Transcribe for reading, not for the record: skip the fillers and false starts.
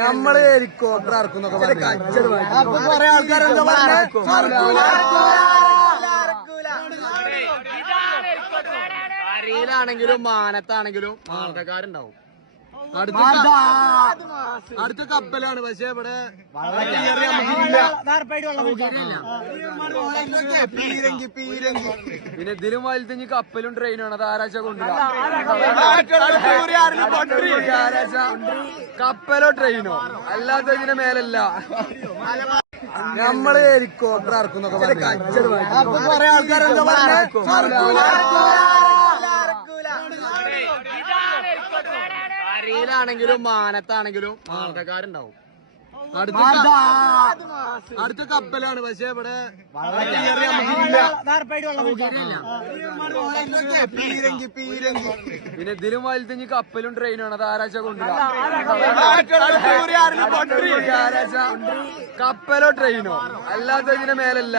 നമ്മള് ഹെലികോപ്റ്റർ ഇറക്കുന്നൊക്കെ കൊറേ ആൾക്കാരെന്താ അരിയിലാണെങ്കിലും മാനത്താണെങ്കിലും വാർത്തക്കാരുണ്ടാവും. അടുത്ത കപ്പലാണ്, പക്ഷെ ഇവിടെ പിന്നെ ഇതിലും വലുത് ഇനി കപ്പലും ട്രെയിനാണ്. അത് ആരാച്ച കൊണ്ടുവരാ? കപ്പലോ ട്രെയിനോ അല്ലാത്ത ഇതിന്റെ മേലല്ല. നമ്മള് ഹെലികോപ്റ്റർ ഇറക്കുന്നൊക്കെ കൊറേ ആൾക്കാരെന്താ അരിയിലാണെങ്കിലും മാനത്താണെങ്കിലും വാർത്തക്കാരുണ്ടാവും. അടുത്ത കപ്പലാണ്, പക്ഷെ ഇവിടെ പിന്നെ ഇതിലും വലുത് ഇനി കപ്പലും ട്രെയിനാണ്. അത് ആരാച്ച കൊണ്ടുവരാ? കപ്പലോ ട്രെയിനോ അല്ലാത്ത ഇതിന്റെ മേലല്ല.